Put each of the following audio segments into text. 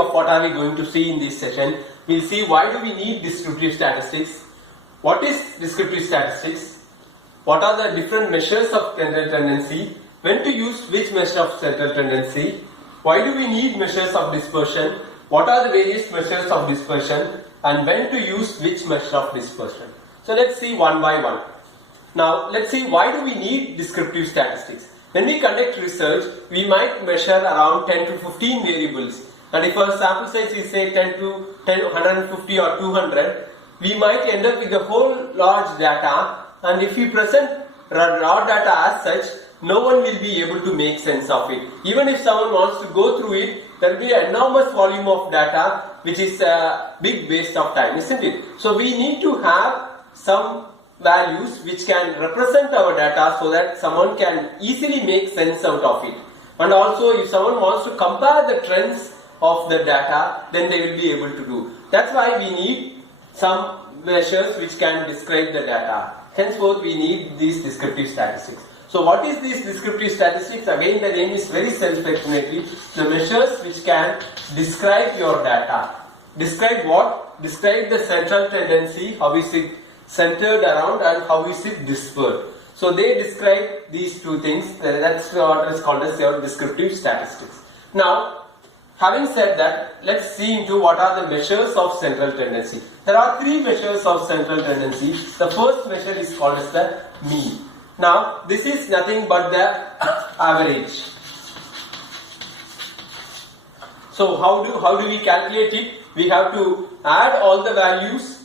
of what are we going to see in this session. We'll see why do we need descriptive statistics, what is descriptive statistics, what are the different measures of central tendency, when to use which measure of central tendency, why do we need measures of dispersion, what are the various measures of dispersion, and when to use which measure of dispersion. So let's see one by one. Now let's see why do we need descriptive statistics. When we conduct research, we might measure around 10 to 15 variables, and if our sample size is say 10 to 150 or 200, we might end up with a whole large data, and if we present raw data as such, no one will be able to make sense of it. Even if someone wants to go through it, there will be an enormous volume of data which is a big waste of time, isn't it? So we need to have some values which can represent our data so that someone can easily make sense out of it. And also if someone wants to compare the trends of the data, then they will be able to do. That's why we need some measures which can describe the data. Henceforth we need these descriptive statistics. So what is these descriptive statistics? Again, the name is very self-explanatory. The measures which can describe your data. Describe what? Describe the central tendency, how is it centered around and how is it dispersed. So they describe these two things. That's what is called as your descriptive statistics. Now, having said that, let's see into what are the measures of central tendency. There are three measures of central tendency. The first measure is called as the mean. Now, this is nothing but the average. So, how do we calculate it? We have to add all the values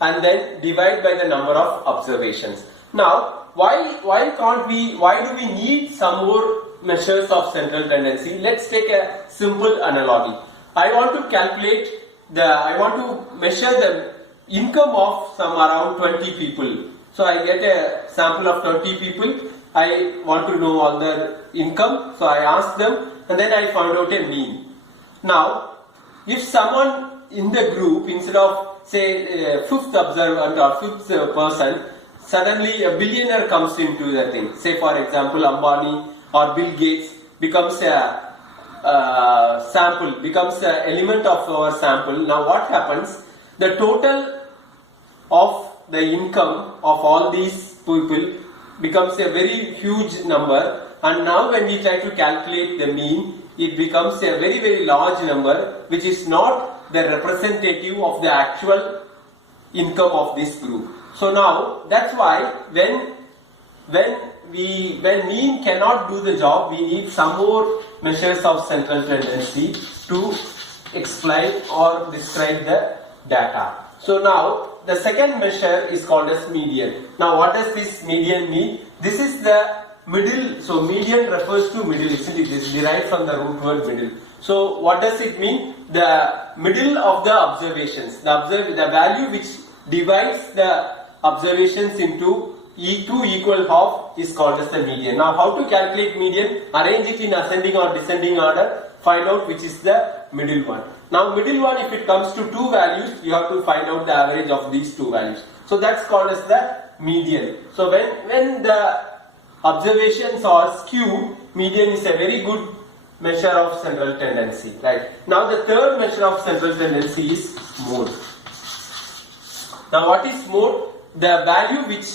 and then divide by the number of observations. Now, why do we need some more measures of central tendency? Let's take a simple analogy. I want to measure the income of some around 20 people. So I get a sample of 20 people. I want to know all their income. So I ask them and then I found out a mean. Now, if someone in the group, instead of say fifth observant or fifth person, suddenly a billionaire comes into the thing. Say for example Ambani or Bill Gates becomes a sample, becomes an element of our sample. Now what happens? The total of the income of all these people becomes a very huge number, and now when we try to calculate the mean, it becomes a very, very large number which is not the representative of the actual income of this group. So now that's why when mean cannot do the job, we need some more measures of central tendency to explain or describe the data. So now the second measure is called as median. Now what does this median mean? This is the middle. So median refers to middle, isn't it? It is derived from the root word middle. So what does it mean? The middle of the observations. The value which divides the observations into two equal half is called as the median. Now how to calculate median? Arrange it in ascending or descending order. Find out which is the middle one. Now middle one, if it comes to two values, you have to find out the average of these two values. So that's called as the median. So when the observations are skewed, median is a very good measure of central tendency. Right. Now the third measure of central tendency is mode. Now what is mode? The value which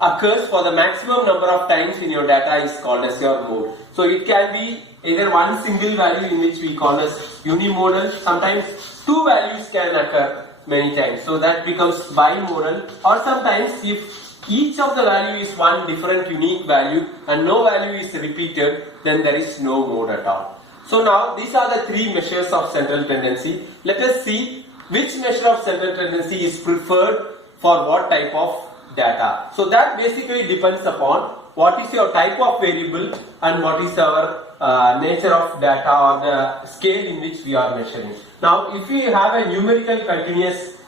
occurs for the maximum number of times in your data is called as your mode. So it can be either one single value in which we call as unimodal. Sometimes two values can occur many times. So that becomes bimodal. Or sometimes if each of the value is one different unique value and no value is repeated, then there is no mode at all. So now these are the three measures of central tendency. Let us see which measure of central tendency is preferred for what type of data. So that basically depends upon what is your type of variable and what is our nature of data or the scale in which we are measuring. Now if we have a numerical continuous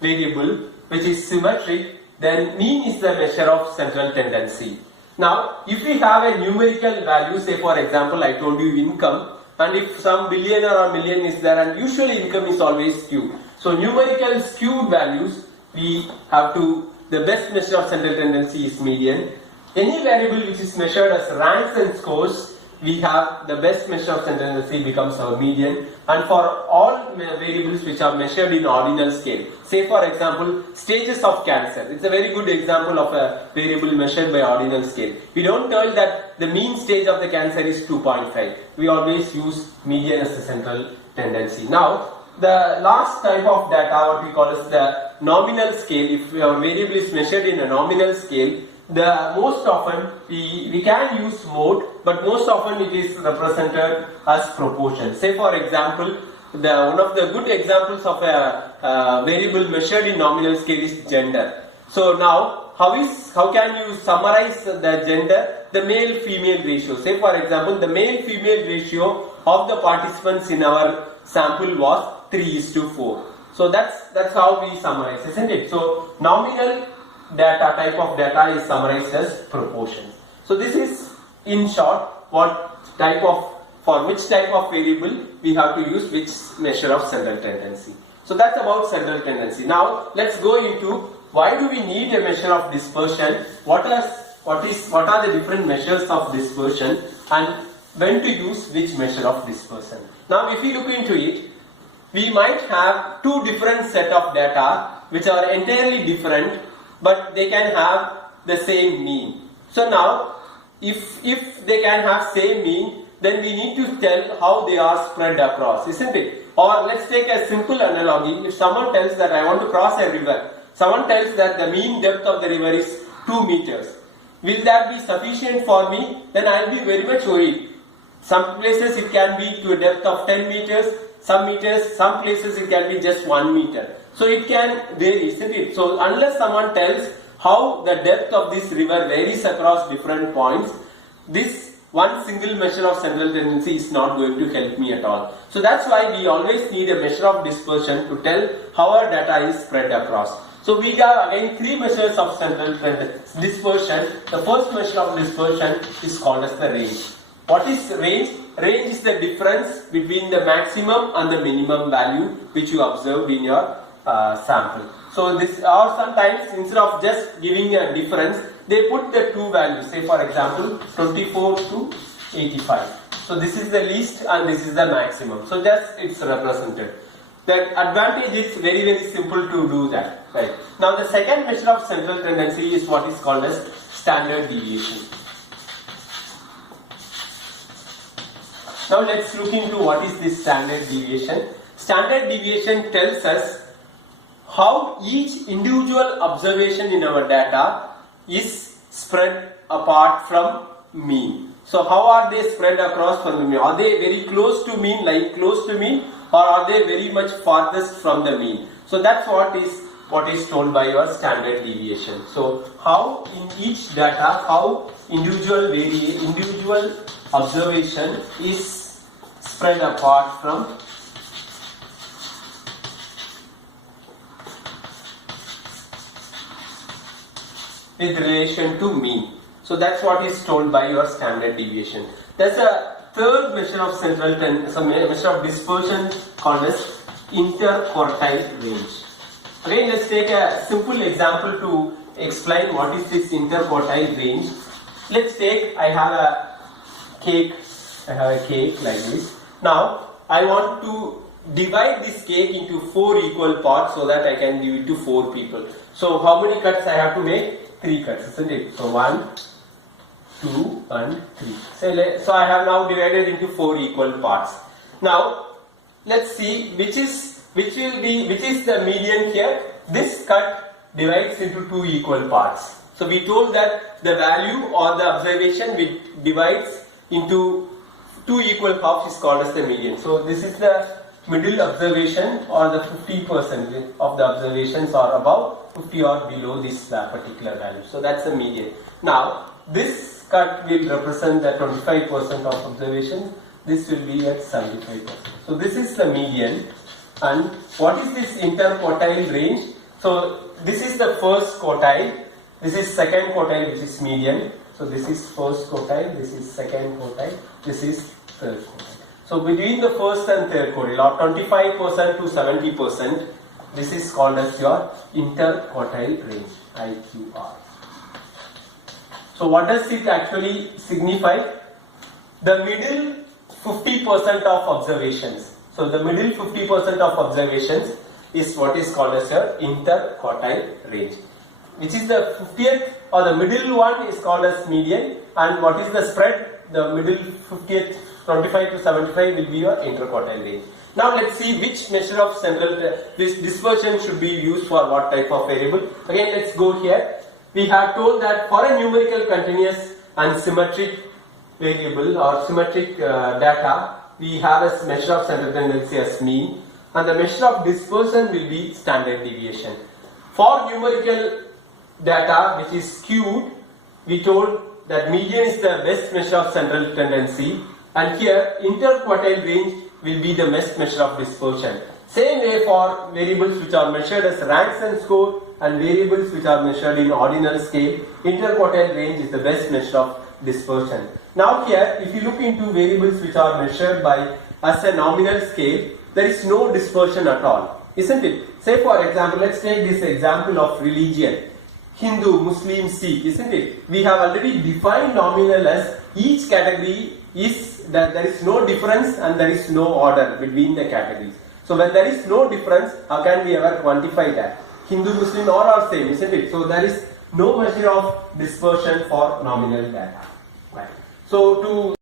variable which is symmetric, then mean is the measure of central tendency. Now if we have a numerical value, say for example I told you income, and if some billionaire or million is there, and usually income is always skewed. So numerical skewed values, we have to, the best measure of central tendency is median. Any variable which is measured as ranks and scores, we have the best measure of central tendency becomes our median, and for all variables which are measured in ordinal scale, say for example stages of cancer, it's a very good example of a variable measured by ordinal scale. We don't tell that the mean stage of the cancer is 2.5, we always use median as the central tendency. Now the last type of data, what we call as the nominal scale, if our variable is measured in a nominal scale, the most often we can use mode, but most often it is represented as proportion. Say for example, one of the good examples of a variable measured in nominal scale is gender. So now how can you summarize the gender? The male female ratio. Say for example, the male female ratio of the participants in our sample was 3:4. So that's how we summarize, isn't it? So nominal data type of data is summarized as proportions. So this is in short for which type of variable we have to use which measure of central tendency. So that's about central tendency. Now let's go into why do we need a measure of dispersion, what are the different measures of dispersion, and when to use which measure of dispersion. Now if we look into it, we might have two different set of data which are entirely different, but they can have the same mean. So now if they can have same mean, then we need to tell how they are spread across, isn't it? Or let's take a simple analogy. If someone tells that I want to cross a river, someone tells that the mean depth of the river is 2 meters. Will that be sufficient for me? Then I will be very much worried. Some places it can be to a depth of 10 meters, some places it can be just 1 meter. So it can vary, isn't it? So unless someone tells how the depth of this river varies across different points, this one single measure of central tendency is not going to help me at all. So that's why we always need a measure of dispersion to tell how our data is spread across. So we have again three measures of central dispersion. The first measure of dispersion is called as the range. What is range? Range is the difference between the maximum and the minimum value which you observed in your sample. So this, or sometimes instead of just giving a difference, they put the two values. Say for example 24 to 85. So this is the least and this is the maximum. So that's it's represented. The advantage is very simple to do that. Right. Now the second measure of central tendency is what is called as standard deviation. Now let's look into what is this standard deviation. Standard deviation tells us how each individual observation in our data is spread apart from mean. So how are they spread across from the mean? Are they very close to mean, lying close to mean, or are they very much farthest from the mean? So that's what is told by your standard deviation. So how in each data, how individual observation is spread apart from with relation to mean. So that's what is told by your standard deviation. There's a third measure of central measure of dispersion called as interquartile range. Again, let's take a simple example to explain what is this interquartile range. Let's take I have a cake like this. Now I want to divide this cake into 4 equal parts so that I can give it to 4 people. So how many cuts I have to make? 3 cuts, isn't it? So 1, 2 and 3. So I have now divided into 4 equal parts. Now let's see which is the median here. This cut divides into 2 equal parts. So we told that the value or the observation which divides into 2 equal halves is called as the median. So this is the middle observation, or the 50% of the observations are above 50 or below this particular value. So that's the median. Now this cut will represent the 25% of observations. This will be at 75%. So this is the median. And what is this interquartile range? So this is the first quartile. This is second quartile, which is median. So this is first quartile. This is second quartile. This is third quartile. So between the first and third quartile, or 25% to 70%, this is called as your interquartile range, IQR. So what does it actually signify? the middle 50% of observations. So the middle 50% of observations is what is called as your interquartile range. Which is the 50th or the middle one is called as median, and what is the spread? The middle 50th 25 to 75 will be your interquartile range. Now let's see which measure of central this dispersion should be used for what type of variable. Again, let's go here. We have told that for a numerical continuous and symmetric variable or symmetric data, we have a measure of central tendency as mean, and the measure of dispersion will be standard deviation. For numerical data which is skewed, we told that median is the best measure of central tendency, and here interquartile range will be the best measure of dispersion. Same way for variables which are measured as ranks and score and variables which are measured in ordinal scale, interquartile range is the best measure of dispersion. Now here, if you look into variables which are measured by as a nominal scale, there is no dispersion at all, isn't it? Say for example, let's take this example of religion. Hindu, Muslim, Sikh, isn't it? We have already defined nominal as each category is that there is no difference and there is no order between the categories. So when there is no difference, how can we ever quantify that? Hindu, Muslim all are same, isn't it? So there is no measure of dispersion for nominal data. Right. So to